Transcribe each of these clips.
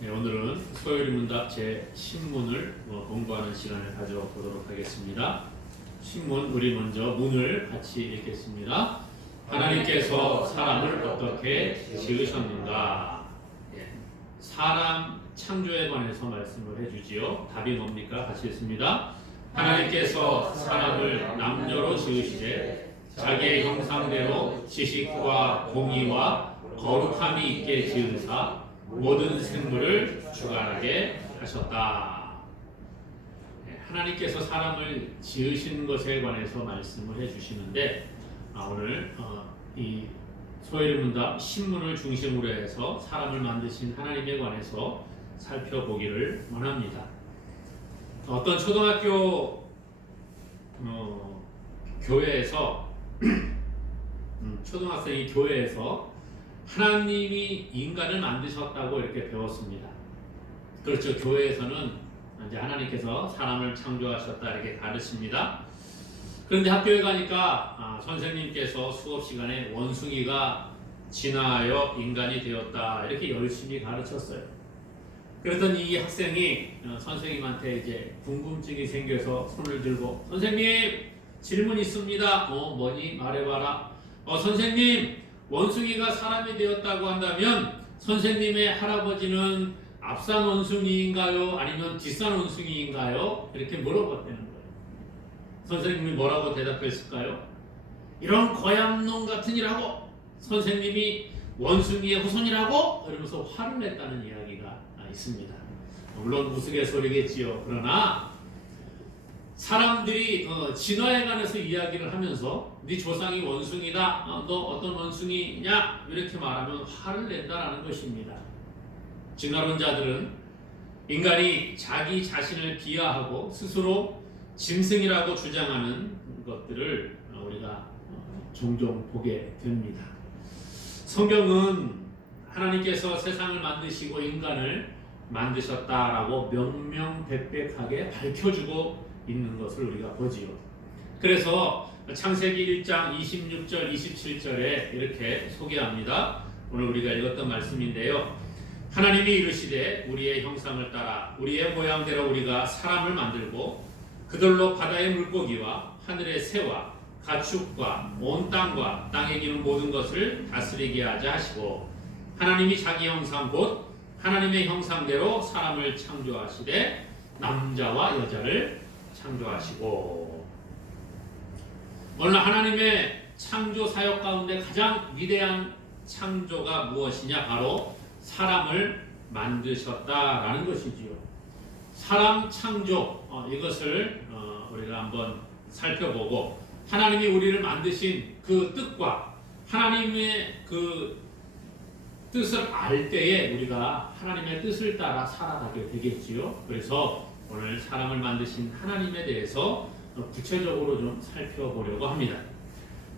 네, 오늘은 소요리 문답 제 신문을 공부하는 시간을 가져보도록 하겠습니다. 신문 우리 먼저 문을 같이 읽겠습니다. 하나님께서 사람을 어떻게 지으셨는가? 사람 창조에 관해서 말씀을 해주지요. 답이 뭡니까? 같이 읽습니다. 하나님께서 사람을 남녀로 지으시되 자기의 형상대로 지식과 공의와 거룩함이 있게 지으사 모든 생물을 주관하게 하셨다. 하나님께서 사람을 지으신 것에 관해서 말씀을 해주시는데 오늘 이 소요리 문답 신문을 중심으로 해서 사람을 만드신 하나님에 관해서 살펴보기를 원합니다. 어떤 초등학교 교회에서 초등학생이 교회에서 하나님이 인간을 만드셨다고 이렇게 배웠습니다. 그렇죠. 교회에서는 이제 하나님께서 사람을 창조하셨다 이렇게 가르칩니다. 그런데 학교에 가니까 선생님께서 수업 시간에 원숭이가 진화하여 인간이 되었다 이렇게 열심히 가르쳤어요. 그랬더니 이 학생이 선생님한테 이제 궁금증이 생겨서 손을 들고 선생님 질문 있습니다. 뭐니 말해봐라. 선생님 원숭이가 사람이 되었다고 한다면 선생님의 할아버지는 앞산 원숭이인가요? 아니면 뒷산 원숭이인가요? 이렇게 물어봤다는 거예요. 선생님이 뭐라고 대답했을까요? 이런 거양놈 같으니라고 선생님이 원숭이의 후손이라고 이러면서 화를 냈다는 이야기가 있습니다. 물론 우스갯소리겠지요. 그러나 사람들이 진화에 관해서 이야기를 하면서 네 조상이 원숭이다, 너 어떤 원숭이냐 이렇게 말하면 화를 낸다라는 것입니다. 진화론자들은 인간이 자기 자신을 비하하고 스스로 짐승이라고 주장하는 것들을 우리가 종종 보게 됩니다. 성경은 하나님께서 세상을 만드시고 인간을 만드셨다라고 명명백백하게 밝혀주고 있는 것을 우리가 보지요. 그래서 창세기 1장 26절 27절에 이렇게 소개합니다. 오늘 우리가 읽었던 말씀인데요. 하나님이 이르시되 우리의 형상을 따라 우리의 모양대로 우리가 사람을 만들고 그들로 바다의 물고기와 하늘의 새와 가축과 온 땅과 땅에 기는 모든 것을 다스리게 하자 하시고 하나님이 자기 형상 곧 하나님의 형상대로 사람을 창조하시되 남자와 여자를 창조하시고 오늘 하나님의 창조 사역 가운데 가장 위대한 창조가 무엇이냐? 바로 사람을 만드셨다라는 것이지요. 사람 창조 이것을 우리가 한번 살펴보고 하나님이 우리를 만드신 그 뜻과 하나님의 그 뜻을 알 때에 우리가 하나님의 뜻을 따라 살아가게 되겠지요. 그래서 오늘 사람을 만드신 하나님에 대해서 구체적으로 좀 살펴보려고 합니다.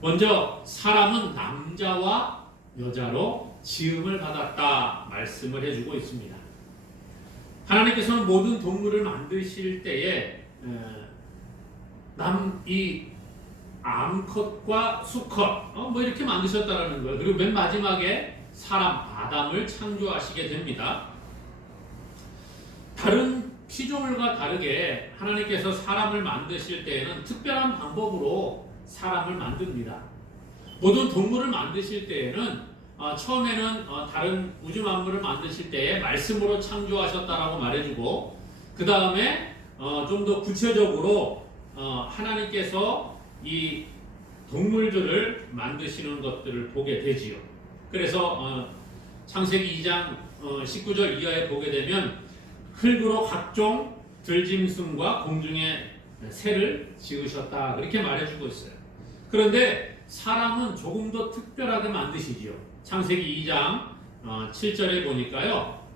먼저 사람은 남자와 여자로 지음을 받았다 말씀을 해주고 있습니다. 하나님께서는 모든 동물을 만드실 때에 이 암컷과 수컷 뭐 이렇게 만드셨다라는 거예요. 그리고 맨 마지막에 사람 아담을 창조하시게 됩니다. 다른 피조물과 다르게 하나님께서 사람을 만드실 때에는 특별한 방법으로 사람을 만듭니다. 모든 동물을 만드실 때에는 처음에는 다른 우주 만물을 만드실 때에 말씀으로 창조하셨다라고 말해주고 그 다음에 좀 더 구체적으로 하나님께서 이 동물들을 만드시는 것들을 보게 되지요. 그래서 창세기 2장 19절 이하에 보게 되면 흙으로 각종 들짐승과 공중의 새를 지으셨다 그렇게 말해주고 있어요. 그런데 사람은 조금 더 특별하게 만드시지요. 창세기 2장 7절에 보니까요.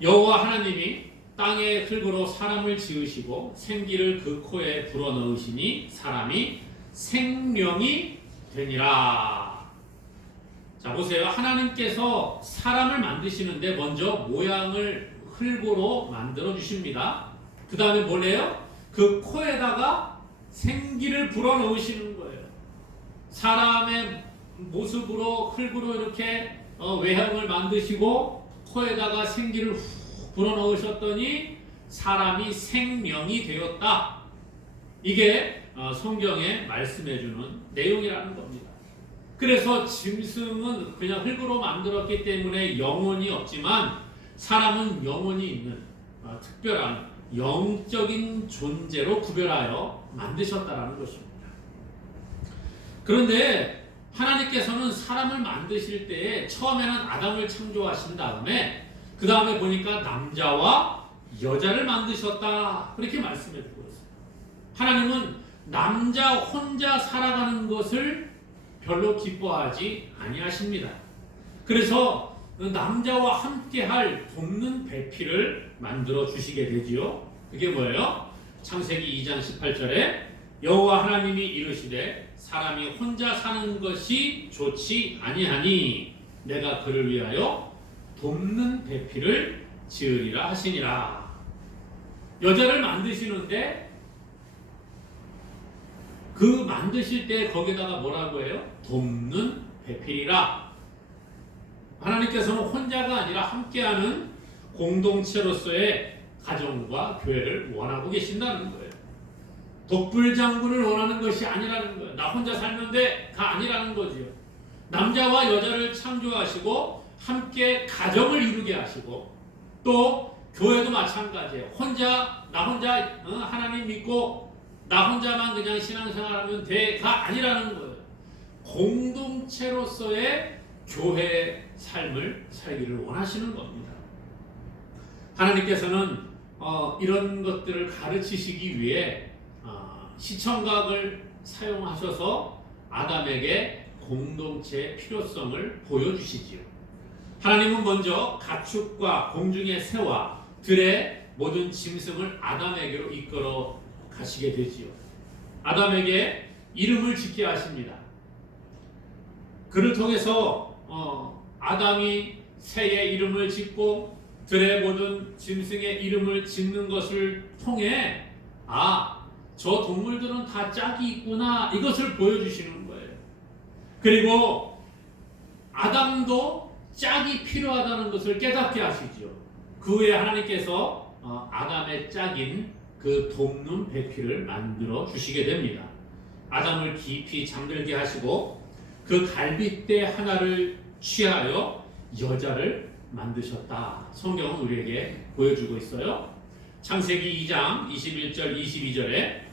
여호와 하나님이 땅의 흙으로 사람을 지으시고 생기를 그 코에 불어넣으시니 사람이 생명이 되니라. 자 보세요. 하나님께서 사람을 만드시는데 먼저 모양을 흙으로 만들어 주십니다. 그 다음에 뭐래요? 그 코에다가 생기를 불어넣으시는 거예요. 사람의 모습으로 흙으로 이렇게 외형을 만드시고 코에다가 생기를 훅 불어넣으셨더니 사람이 생명이 되었다. 이게 성경에 말씀해주는 내용이라는 겁니다. 그래서 짐승은 그냥 흙으로 만들었기 때문에 영혼이 없지만 사람은 영혼이 있는 특별한 영적인 존재로 구별하여 만드셨다라는 것입니다. 그런데 하나님께서는 사람을 만드실 때에 처음에는 아담을 창조하신 다음에 그 다음에 보니까 남자와 여자를 만드셨다. 그렇게 말씀해 주고 있어요. 하나님은 남자 혼자 살아가는 것을 별로 기뻐하지 아니하십니다. 그래서 남자와 함께할 돕는 배필을 만들어 주시게 되지요. 그게 뭐예요? 창세기 2장 18절에 여호와 하나님이 이르시되 사람이 혼자 사는 것이 좋지 아니하니 내가 그를 위하여 돕는 배필을 지으리라 하시니라. 여자를 만드시는데 그 만드실 때 거기다가 뭐라고 해요? 돕는 배필이라. 하나님께서는 혼자가 아니라 함께하는 공동체로서의 가정과 교회를 원하고 계신다는 거예요. 독불장군을 원하는 것이 아니라는 거예요. 나 혼자 살면 돼가 아니라는 거지요. 남자와 여자를 창조하시고 함께 가정을 이루게 하시고 또 교회도 마찬가지예요. 나 혼자 하나님 믿고 나 혼자만 그냥 신앙생활하면 돼가 아니라는 거예요. 공동체로서의 교회 삶을 살기를 원하시는 겁니다. 하나님께서는 이런 것들을 가르치시기 위해 시청각을 사용하셔서 아담에게 공동체의 필요성을 보여주시지요. 하나님은 먼저 가축과 공중의 새와 들의 모든 짐승을 아담에게로 이끌어 가시게 되지요. 아담에게 이름을 짓게 하십니다. 그를 통해서 아담이 새의 이름을 짓고 들의 모든 짐승의 이름을 짓는 것을 통해 저 동물들은 다 짝이 있구나 이것을 보여주시는 거예요. 그리고 아담도 짝이 필요하다는 것을 깨닫게 하시죠. 그 후에 하나님께서 아담의 짝인 그 돕는 배필을 만들어 주시게 됩니다. 아담을 깊이 잠들게 하시고 그 갈빗대 하나를 취하여 여자를 만드셨다. 성경은 우리에게 보여주고 있어요. 창세기 2장 21절 22절에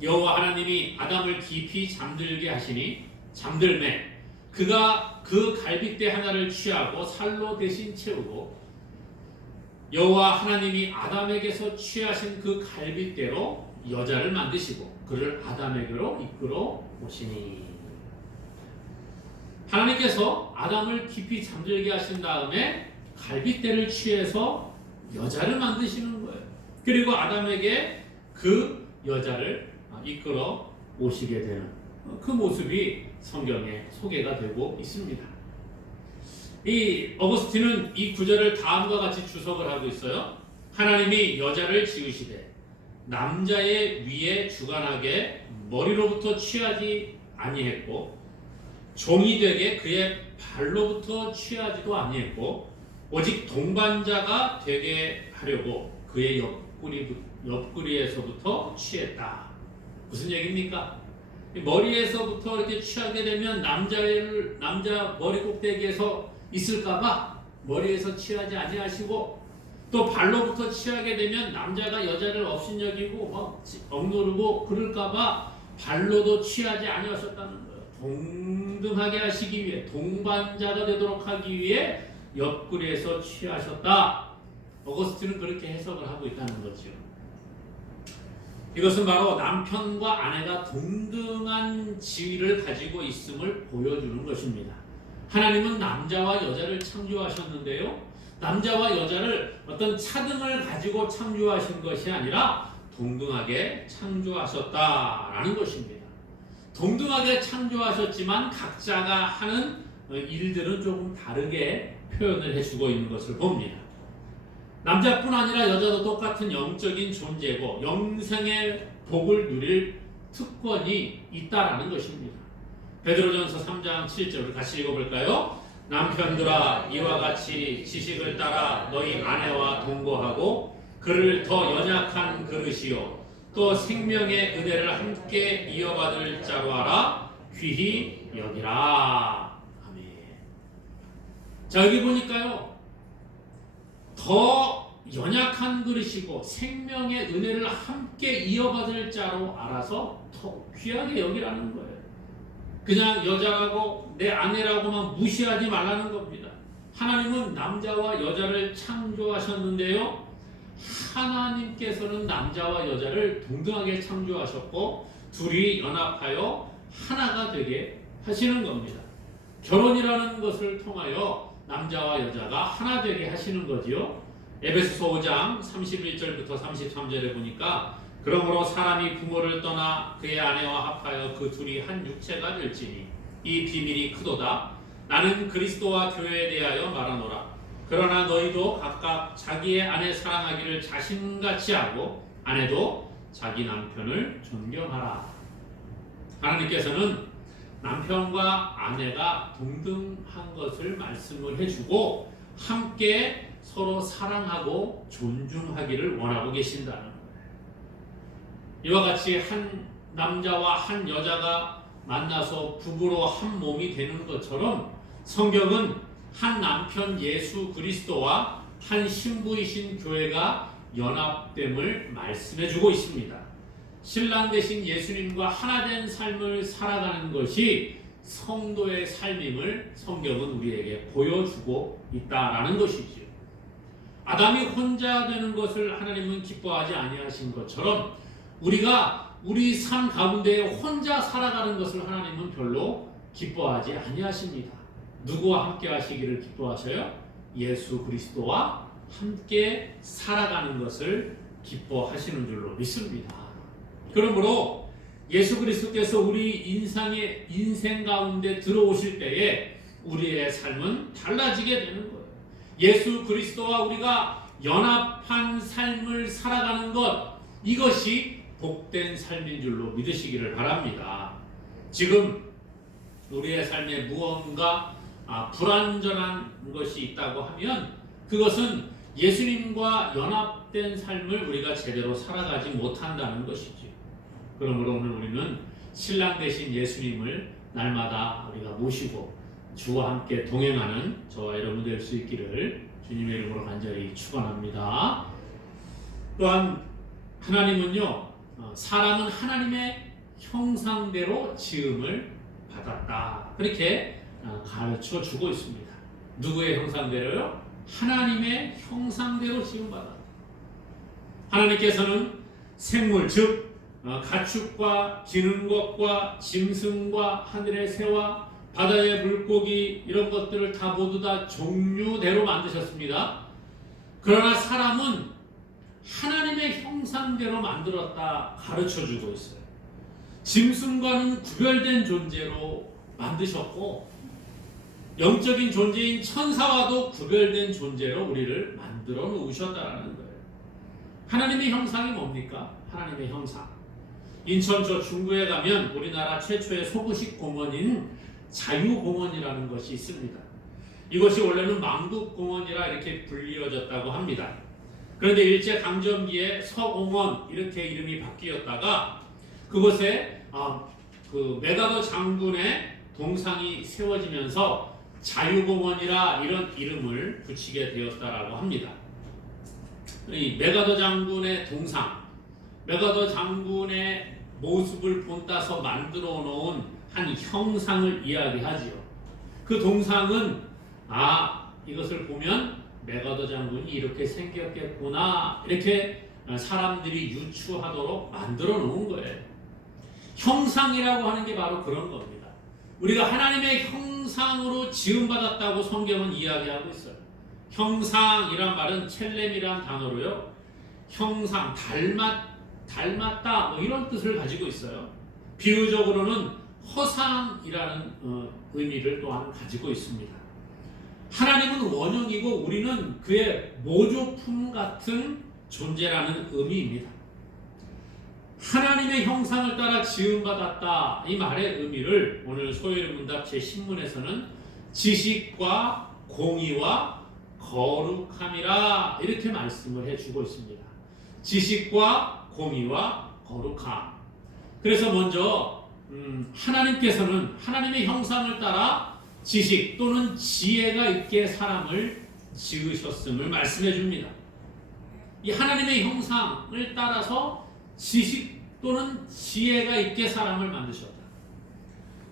여호와 하나님이 아담을 깊이 잠들게 하시니 잠들매 그가 그 갈빗대 하나를 취하고 살로 대신 채우고 여호와 하나님이 아담에게서 취하신 그 갈빗대로 여자를 만드시고 그를 아담에게로 이끌어 오시니. 하나님께서 아담을 깊이 잠들게 하신 다음에 갈빗대를 취해서 여자를 만드시는 거예요. 그리고 아담에게 그 여자를 이끌어 오시게 되는 그 모습이 성경에 소개가 되고 있습니다. 이 어거스틴은 이 구절을 다음과 같이 주석을 하고 있어요. 하나님이 여자를 지으시되 남자의 위에 주관하게 머리로부터 취하지 아니했고 종이 되게 그의 발로부터 취하지도 아니했고 오직 동반자가 되게 하려고 그의 옆구리에서부터 취했다. 무슨 얘기입니까? 머리에서부터 이렇게 취하게 되면 남자 머리 꼭대기에서 있을까봐 머리에서 취하지 아니하시고 또 발로부터 취하게 되면 남자가 여자를 업신여기고 억누르고 그럴까봐 발로도 취하지 아니하셨다는 거예요. 동등하게 하시기 위해 동반자가 되도록 하기 위해 옆구리에서 취하셨다. 어거스틴은 그렇게 해석을 하고 있다는 거죠. 이것은 바로 남편과 아내가 동등한 지위를 가지고 있음을 보여주는 것입니다. 하나님은 남자와 여자를 창조하셨는데요. 남자와 여자를 어떤 차등을 가지고 창조하신 것이 아니라 동등하게 창조하셨다라는 것입니다. 동등하게 창조하셨지만 각자가 하는 일들은 조금 다르게 표현을 해주고 있는 것을 봅니다. 남자뿐 아니라 여자도 똑같은 영적인 존재고 영생의 복을 누릴 특권이 있다라는 것입니다. 베드로전서 3장 7절을 같이 읽어볼까요? 남편들아 이와 같이 지식을 따라 너희 아내와 동거하고 그를 더 연약한 그릇이요 또 생명의 은혜를 함께 이어받을 자로 알아 귀히 여기라. 아멘. 자, 여기 보니까요, 더 연약한 그릇이고 생명의 은혜를 함께 이어받을 자로 알아서 더 귀하게 여기라는 거예요. 그냥 여자라고 내 아내라고만 무시하지 말라는 겁니다. 하나님은 남자와 여자를 창조하셨는데요, 하나님께서는 남자와 여자를 동등하게 창조하셨고 둘이 연합하여 하나가 되게 하시는 겁니다. 결혼이라는 것을 통하여 남자와 여자가 하나 되게 하시는 거지요. 에베소서 5장 31절부터 33절에 보니까 그러므로 사람이 부모를 떠나 그의 아내와 합하여 그 둘이 한 육체가 될지니 이 비밀이 크도다. 나는 그리스도와 교회에 대하여 말하노라. 그러나 너희도 각각 자기의 아내 사랑하기를 자신같이 하고 아내도 자기 남편을 존경하라. 하나님께서는 남편과 아내가 동등한 것을 말씀을 해주고 함께 서로 사랑하고 존중하기를 원하고 계신다는 거예요. 이와 같이 한 남자와 한 여자가 만나서 부부로 한 몸이 되는 것처럼 성경은 한 남편 예수 그리스도와 한 신부이신 교회가 연합됨을 말씀해주고 있습니다. 신랑 되신 예수님과 하나 된 삶을 살아가는 것이 성도의 삶임을 성경은 우리에게 보여주고 있다라는 것이지요. 아담이 혼자 되는 것을 하나님은 기뻐하지 아니하신 것처럼 우리가 우리 삶 가운데 혼자 살아가는 것을 하나님은 별로 기뻐하지 아니하십니다. 누구와 함께 하시기를 기뻐하셔요? 예수 그리스도와 함께 살아가는 것을 기뻐하시는 줄로 믿습니다. 그러므로 예수 그리스도께서 우리 인생 가운데 들어오실 때에 우리의 삶은 달라지게 되는 거예요. 예수 그리스도와 우리가 연합한 삶을 살아가는 것, 이것이 복된 삶인 줄로 믿으시기를 바랍니다. 지금 우리의 삶에 무언가 불완전한 것이 있다고 하면 그것은 예수님과 연합된 삶을 우리가 제대로 살아가지 못한다는 것이죠. 그러므로 오늘 우리는 신랑 되신 예수님을 날마다 우리가 모시고 주와 함께 동행하는 저와 여러분 될 수 있기를 주님의 이름으로 간절히 축원합니다. 또한 하나님은요, 사람은 하나님의 형상대로 지음을 받았다, 그렇게 가르쳐 주고 있습니다. 누구의 형상대로요? 하나님의 형상대로 지음받았다. 하나님께서는 생물, 즉 가축과 기는 것과 짐승과 하늘의 새와 바다의 물고기, 이런 것들을 다 모두 다 종류대로 만드셨습니다. 그러나 사람은 하나님의 형상대로 만들었다 가르쳐 주고 있어요. 짐승과는 구별된 존재로 만드셨고 영적인 존재인 천사와도 구별된 존재로 우리를 만들어 놓으셨다는 거예요. 하나님의 형상이 뭡니까? 하나님의 형상. 인천 저 중구에 가면 우리나라 최초의 소부식 공원인 자유공원이라는 것이 있습니다. 이것이 원래는 망국공원이라 이렇게 불리어졌다고 합니다. 그런데 일제강점기에 서공원 이렇게 이름이 바뀌었다가 그곳에 그 메가더 장군의 동상이 세워지면서 자유공원이라 이런 이름을 붙이게 되었다라고 합니다. 이 메가더 장군의 동상, 메가더 장군의 모습을 본따서 만들어 놓은 한 형상을 이야기하지요. 그 동상은 이것을 보면 메가더 장군이 이렇게 생겼겠구나, 이렇게 사람들이 유추하도록 만들어 놓은 거예요. 형상이라고 하는 게 바로 그런 겁니다. 우리가 하나님의 형상으로 지음받았다고 성경은 이야기하고 있어요. 형상이란 말은 첼렘이란 단어로요, 형상, 닮았다, 이런 뜻을 가지고 있어요. 비유적으로는 허상이라는 의미를 또한 가지고 있습니다. 하나님은 원형이고 우리는 그의 모조품 같은 존재라는 의미입니다. 하나님의 형상을 따라 지음받았다, 이 말의 의미를 오늘 소요의 문답 제 신문에서는 지식과 공의와 거룩함이라 이렇게 말씀을 해주고 있습니다. 지식과 공의와 거룩함. 그래서 먼저 하나님께서는 하나님의 형상을 따라 지식 또는 지혜가 있게 사람을 지으셨음을 말씀해 줍니다. 이 하나님의 형상을 따라서 지식 또는 지혜가 있게 사람을 만드셨다.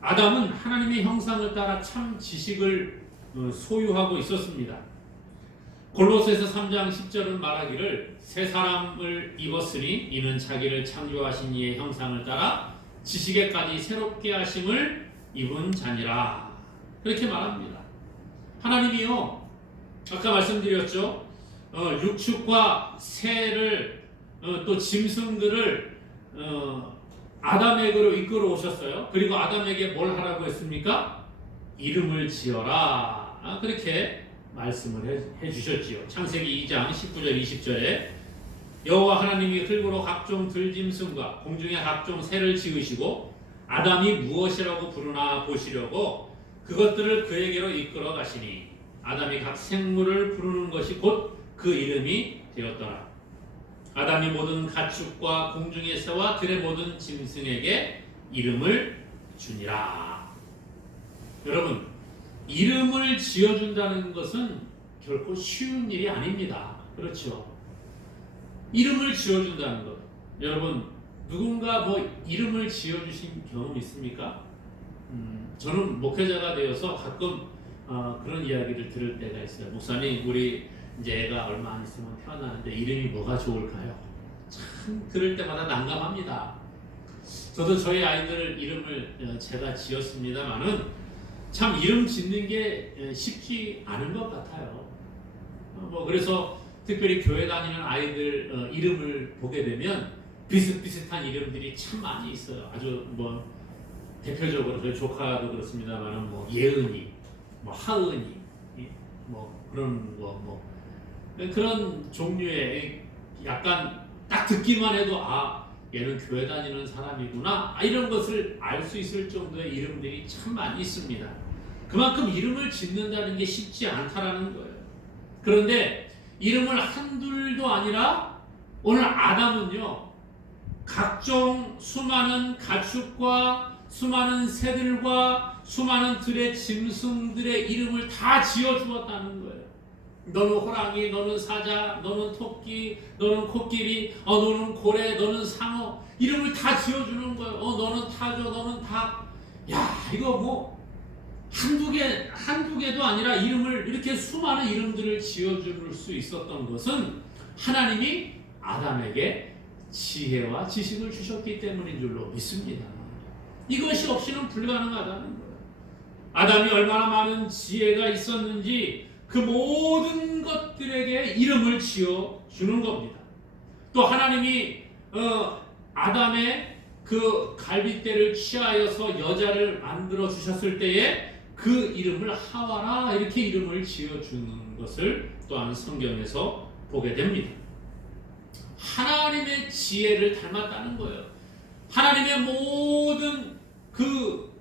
아담은 하나님의 형상을 따라 참 지식을 소유하고 있었습니다. 골로새서 3장 10절은 말하기를 새 사람을 입었으니 이는 자기를 창조하신 이의 형상을 따라 지식에까지 새롭게 하심을 입은 자니라. 그렇게 말합니다. 하나님이요, 아까 말씀드렸죠. 육축과 새를 또 짐승들을 아담에게로 이끌어 오셨어요. 그리고 아담에게 뭘 하라고 했습니까? 이름을 지어라. 그렇게 말씀을 해주셨지요. 창세기 2장 19절 20절에 여호와 하나님이 흙으로 각종 들짐승과 공중의 각종 새를 지으시고 아담이 무엇이라고 부르나 보시려고 그것들을 그에게로 이끌어 가시니 아담이 각 생물을 부르는 것이 곧 그 이름이 되었더라. 아담이 모든 가축과 공중의 새와 들의 모든 짐승에게 이름을 주니라. 여러분, 이름을 지어준다는 것은 결코 쉬운 일이 아닙니다. 그렇죠? 이름을 지어준다는 것. 여러분, 누군가 이름을 지어주신 경험 있습니까? 저는 목회자가 되어서 가끔 그런 이야기를 들을 때가 있어요. 목사님, 우리 이제 애가 얼마 안 있으면 태어나는데 이름이 뭐가 좋을까요? 참 들을 때마다 난감합니다. 저도 저희 아이들 이름을 제가 지었습니다만은 참 이름 짓는 게 쉽지 않은 것 같아요. 그래서 특별히 교회 다니는 아이들 이름을 보게 되면 비슷비슷한 이름들이 참 많이 있어요. 아주 대표적으로 저희 조카도 그렇습니다만은 예은이, 하은이, 그런 그런 종류의 약간 딱 듣기만 해도 얘는 교회 다니는 사람이구나 이런 것을 알 수 있을 정도의 이름들이 참 많이 있습니다. 그만큼 이름을 짓는다는 게 쉽지 않다라는 거예요. 그런데 이름을 한둘도 아니라 오늘 아담은요, 각종 수많은 가축과 수많은 새들과 수많은 들의 짐승들의 이름을 다 지어주었다는 거예요. 너는 호랑이, 너는 사자, 너는 토끼, 너는 코끼리, 너는 고래, 너는 상어, 이름을 다 지어주는 거예요. 너는 타조, 너는 닭. 야, 이거 한두 개도 아니라 이름을 이렇게 수많은 이름들을 지어줄 수 있었던 것은 하나님이 아담에게 지혜와 지식을 주셨기 때문인 줄로 믿습니다. 이것이 없이는 불가능하다는 거예요. 아담이 얼마나 많은 지혜가 있었는지 그 모든 것들에게 이름을 지어주는 겁니다. 또 하나님이 아담의 그 갈빗대를 취하여서 여자를 만들어 주셨을 때에 그 이름을 하와라 이렇게 이름을 지어주는 것을 또한 성경에서 보게 됩니다. 하나님의 지혜를 닮았다는 거예요. 하나님의 모든 그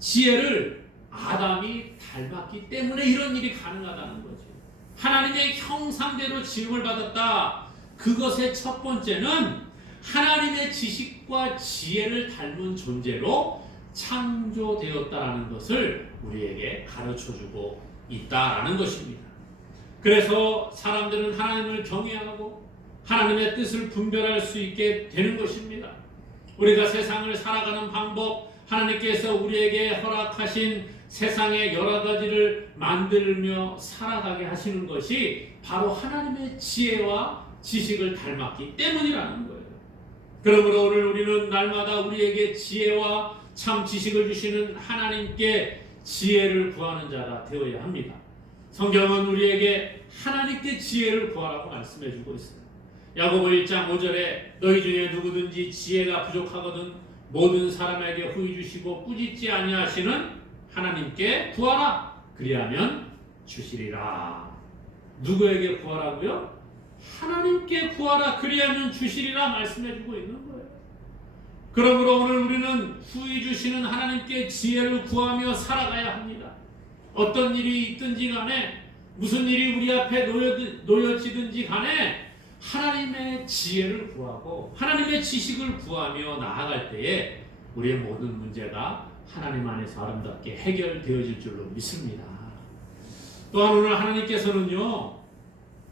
지혜를 아담이 닮았기 때문에 이런 일이 가능하다는 거죠. 하나님의 형상대로 지음을 받았다. 그것의 첫 번째는 하나님의 지식과 지혜를 닮은 존재로 창조되었다는 것을 우리에게 가르쳐주고 있다라는 것입니다. 그래서 사람들은 하나님을 경외하고 하나님의 뜻을 분별할 수 있게 되는 것입니다. 우리가 세상을 살아가는 방법, 하나님께서 우리에게 허락하신 세상의 여러 가지를 만들며 살아가게 하시는 것이 바로 하나님의 지혜와 지식을 닮았기 때문이라는 거예요. 그러므로 오늘 우리는 날마다 우리에게 지혜와 참 지식을 주시는 하나님께 지혜를 구하는 자가 되어야 합니다. 성경은 우리에게 하나님께 지혜를 구하라고 말씀해 주고 있어요. 야고보 1장 5절에 너희 중에 누구든지 지혜가 부족하거든 모든 사람에게 후히 주시고 꾸짖지 아니하시는 하나님께 구하라. 그리하면 주시리라. 누구에게 구하라고요? 하나님께 구하라. 그리하면 주시리라 말씀해주고 있는 거예요. 그러므로 오늘 우리는 후히 주시는 하나님께 지혜를 구하며 살아가야 합니다. 어떤 일이 있든지 간에 무슨 일이 우리 앞에 놓여지든지 간에 하나님의 지혜를 구하고 하나님의 지식을 구하며 나아갈 때에 우리의 모든 문제가 하나님 안에서 아름답게 해결되어질 줄로 믿습니다. 또한 오늘 하나님께서는요,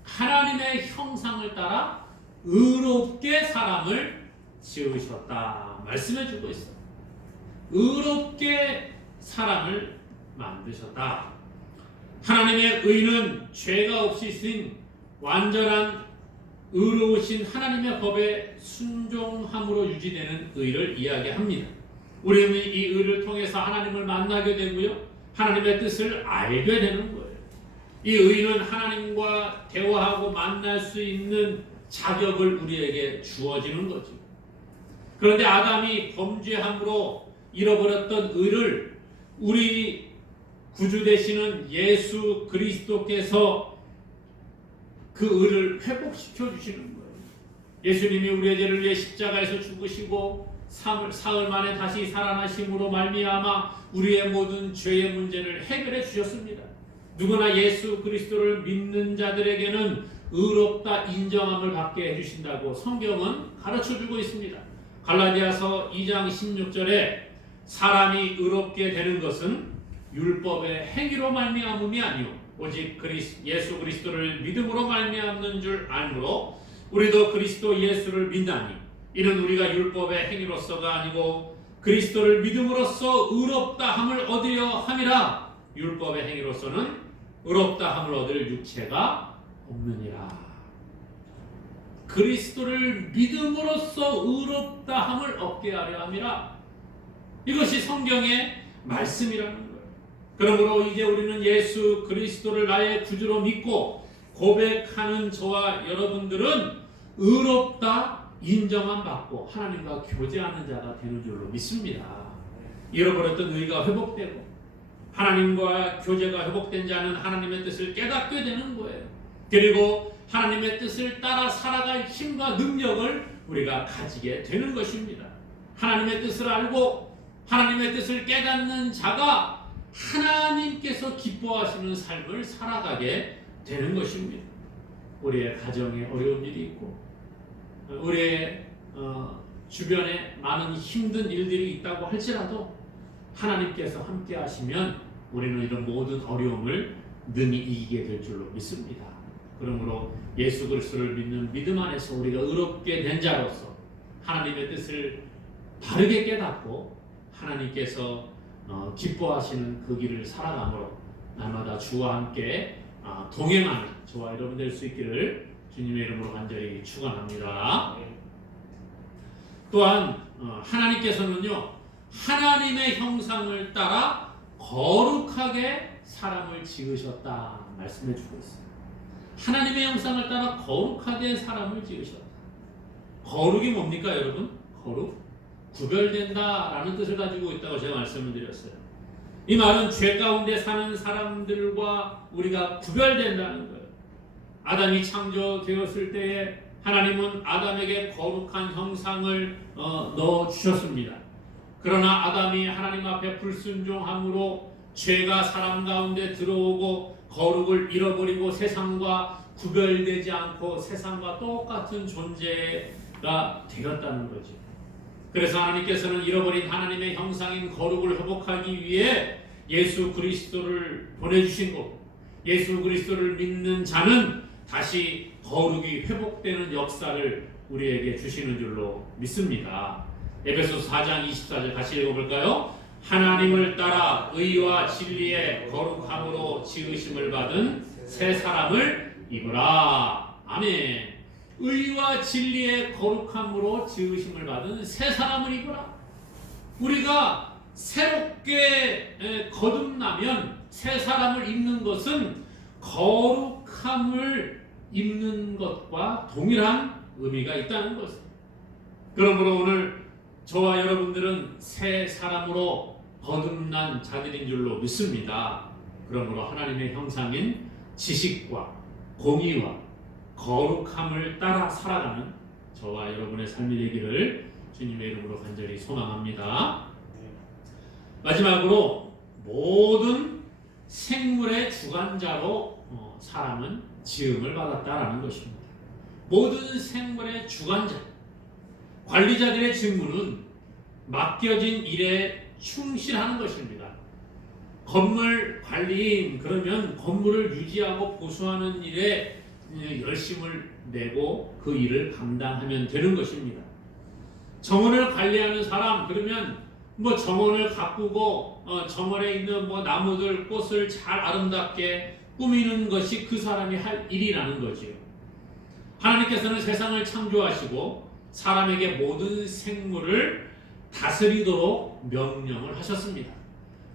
하나님의 형상을 따라 의롭게 사람을 지으셨다 말씀해 주고 있어요. 의롭게 사람을 만드셨다. 하나님의 의는 죄가 없이 쓰인 완전한 의로우신 하나님의 법에 순종함으로 유지되는 의를 이야기합니다. 우리는 이 의를 통해서 하나님을 만나게 되고요, 하나님의 뜻을 알게 되는 거예요. 이 의는 하나님과 대화하고 만날 수 있는 자격을 우리에게 주어지는 거죠. 그런데 아담이 범죄함으로 잃어버렸던 의를 우리 구주 되시는 예수 그리스도께서 그 의를 회복시켜 주시는 거예요. 예수님이 우리의 죄를 위해 십자가에서 죽으시고 사흘 만에 다시 살아나심으로 말미암아 우리의 모든 죄의 문제를 해결해 주셨습니다. 누구나 예수 그리스도를 믿는 자들에게는 의롭다 인정함을 받게 해주신다고 성경은 가르쳐주고 있습니다. 갈라디아서 2장 16절에 사람이 의롭게 되는 것은 율법의 행위로 말미암음이 아니요 오직 예수 그리스도를 믿음으로 말미암는 줄 알므로 우리도 그리스도 예수를 믿나니 이는 우리가 율법의 행위로서가 아니고 그리스도를 믿음으로써 의롭다함을 얻으려 함이라. 율법의 행위로서는 의롭다함을 얻을 육체가 없느니라. 그리스도를 믿음으로써 의롭다함을 얻게 하려 함이라. 이것이 성경의 말씀이라는 거예요. 그러므로 이제 우리는 예수 그리스도를 나의 구주로 믿고 고백하는 저와 여러분들은 의롭다 인정함 받고 하나님과 교제하는 자가 되는 줄로 믿습니다. 잃어버렸던 의가 회복되고 하나님과 교제가 회복된 자는 하나님의 뜻을 깨닫게 되는 거예요. 그리고 하나님의 뜻을 따라 살아갈 힘과 능력을 우리가 가지게 되는 것입니다. 하나님의 뜻을 알고 하나님의 뜻을 깨닫는 자가 하나님께서 기뻐하시는 삶을 살아가게 되는 것입니다. 우리의 가정에 어려운 일이 있고 우리의 주변에 많은 힘든 일들이 있다고 할지라도 하나님께서 함께 하시면 우리는 이런 모든 어려움을 능히 이기게 될 줄로 믿습니다. 그러므로 예수 그리스도를 믿는 믿음 안에서 우리가 의롭게 된 자로서 하나님의 뜻을 바르게 깨닫고 하나님께서 기뻐하시는 그 길을 살아감으로 날마다 주와 함께 동행하는 저와 여러분 될 수 있기를 주님의 이름으로 간절히 축원합니다. 또한 하나님께서는요 하나님의 형상을 따라 거룩하게 사람을 지으셨다 말씀해 주고 있습니다. 하나님의 형상을 따라 거룩하게 사람을 지으셨다. 거룩이 뭡니까 여러분? 거룩? 구별된다라는 뜻을 가지고 있다고 제가 말씀을 드렸어요. 이 말은 죄 가운데 사는 사람들과 우리가 구별된다는 거예요. 아담이 창조되었을 때에 하나님은 아담에게 거룩한 형상을 넣어주셨습니다. 그러나 아담이 하나님 앞에 불순종함으로 죄가 사람 가운데 들어오고 거룩을 잃어버리고 세상과 구별되지 않고 세상과 똑같은 존재가 되었다는 거죠. 그래서 하나님께서는 잃어버린 하나님의 형상인 거룩을 회복하기 위해 예수 그리스도를 보내주신 거고 예수 그리스도를 믿는 자는 다시 거룩이 회복되는 역사를 우리에게 주시는 줄로 믿습니다. 에베소서 4장 24절 같이 읽어볼까요? 하나님을 따라 의와 진리의 거룩함으로 지으심을 받은 새 사람을 입으라. 아멘. 의와 진리의 거룩함으로 지으심을 받은 새 사람을 입으라. 우리가 새롭게 거듭나면 새 사람을 입는 것은 거룩함을 입는 것과 동일한 의미가 있다는 것입니다. 그러므로 오늘 저와 여러분들은 새 사람으로 거듭난 자들인 줄로 믿습니다. 그러므로 하나님의 형상인 지식과 공의와 거룩함을 따라 살아가는 저와 여러분의 삶이 되기를 주님의 이름으로 간절히 소망합니다. 마지막으로 모든 생물의 주관자로 사람은 지음을 받았다라는 것입니다. 모든 생물의 주관자, 관리자들의 직무는 맡겨진 일에 충실하는 것입니다. 건물 관리인, 그러면 건물을 유지하고 보수하는 일에 열심을 내고 그 일을 감당하면 되는 것입니다. 정원을 관리하는 사람, 그러면 정원을 가꾸고 정원에 있는 나무들, 꽃을 잘 아름답게 꾸미는 것이 그 사람이 할 일이라는 거지요. 하나님께서는 세상을 창조하시고 사람에게 모든 생물을 다스리도록 명령을 하셨습니다.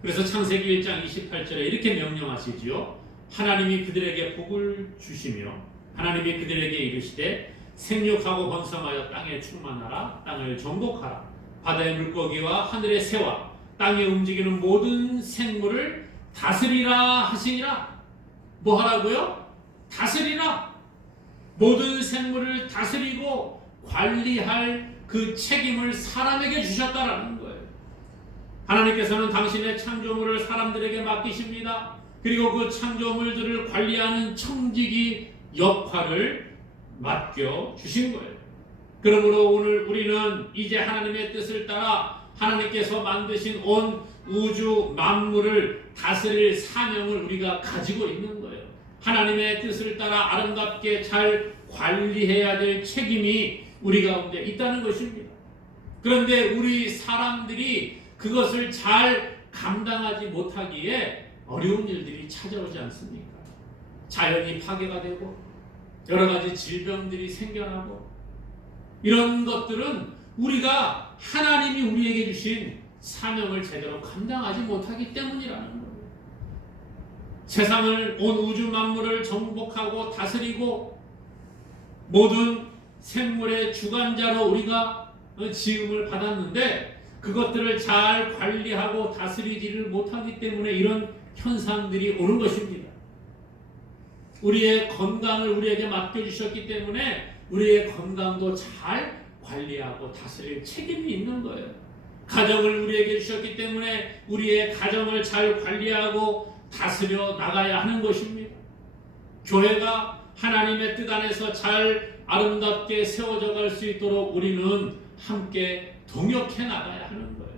그래서 창세기 1장 28절에 이렇게 명령하시지요. 하나님이 그들에게 복을 주시며 하나님이 그들에게 이르시되 생육하고 번성하여 땅에 충만하라. 땅을 정복하라. 바다의 물고기와 하늘의 새와 땅에 움직이는 모든 생물을 다스리라 하시니라. 뭐 하라고요? 다스리라. 모든 생물을 다스리고 관리할 그 책임을 사람에게 주셨다라는 거예요. 하나님께서는 당신의 창조물을 사람들에게 맡기십니다. 그리고 그 창조물들을 관리하는 청지기 역할을 맡겨 주신 거예요. 그러므로 오늘 우리는 이제 하나님의 뜻을 따라 하나님께서 만드신 온 우주 만물을 다스릴 사명을 우리가 가지고 있는 거예요. 하나님의 뜻을 따라 아름답게 잘 관리해야 될 책임이 우리 가운데 있다는 것입니다. 그런데 우리 사람들이 그것을 잘 감당하지 못하기에 어려운 일들이 찾아오지 않습니까? 자연이 파괴가 되고 여러 가지 질병들이 생겨나고 이런 것들은 우리가 하나님이 우리에게 주신 사명을 제대로 감당하지 못하기 때문이라는 거예요. 세상을, 온 우주 만물을 정복하고 다스리고 모든 생물의 주관자로 우리가 지음을 받았는데 그것들을 잘 관리하고 다스리지를 못하기 때문에 이런 현상들이 오는 것입니다. 우리의 건강을 우리에게 맡겨주셨기 때문에 우리의 건강도 잘 관리하고 다스릴 책임이 있는 거예요. 가정을 우리에게 주셨기 때문에 우리의 가정을 잘 관리하고 다스려 나가야 하는 것입니다. 교회가 하나님의 뜻 안에서 잘 아름답게 세워져 갈 수 있도록 우리는 함께 동역해 나가야 하는 거예요.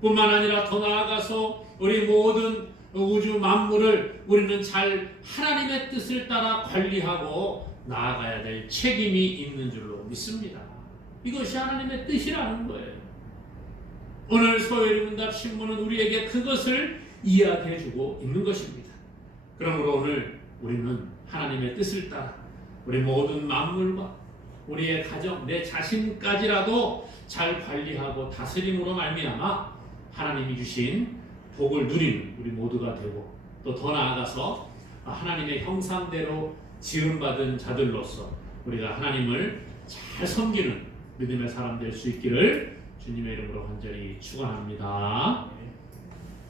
뿐만 아니라 더 나아가서 우리 모든 우주 만물을 우리는 잘 하나님의 뜻을 따라 관리하고 나아가야 될 책임이 있는 줄로 믿습니다. 이것이 하나님의 뜻이라는 거예요. 오늘 소요리문답 신문은 우리에게 그것을 이야기해주고 있는 것입니다. 그러므로 오늘 우리는 하나님의 뜻을 따라 우리 모든 만물과 우리의 가정, 내 자신까지라도 잘 관리하고 다스림으로 말미암아 하나님이 주신 복을 누리는 우리 모두가 되고 또 더 나아가서 하나님의 형상대로 지음받은 자들로서 우리가 하나님을 잘 섬기는 믿음의 사람 될 수 있기를 주님의 이름으로 간절히 축원합니다.